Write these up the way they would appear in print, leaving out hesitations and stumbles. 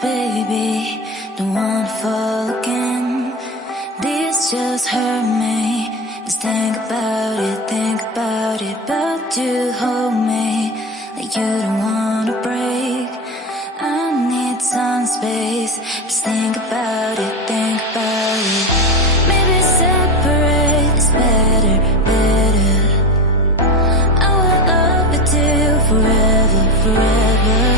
baby, don't wanna fall again. This just hurt me. Just think about it, but you hold me like you don't wanna break. I need some space. Just think about it, maybe separate is better, better. I will love you till forever, forever.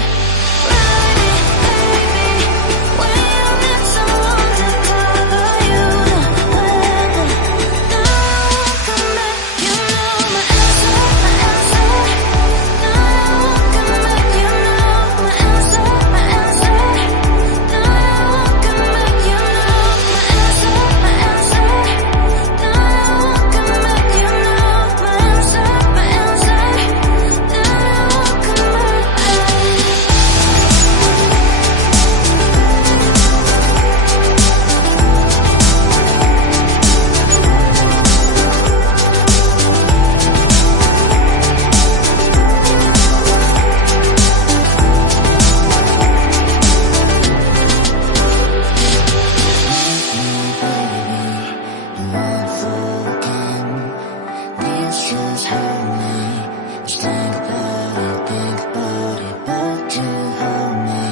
Just hurt me. Just think about it, but you hold me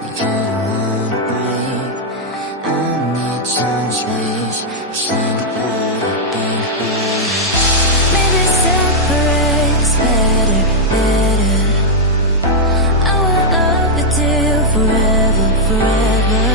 like you don't wanna break. I need some space. Just think about it, maybe separate is better, better. I will love you till forever, forever.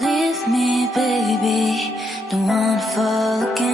Leave me, baby, don't wanna fall again.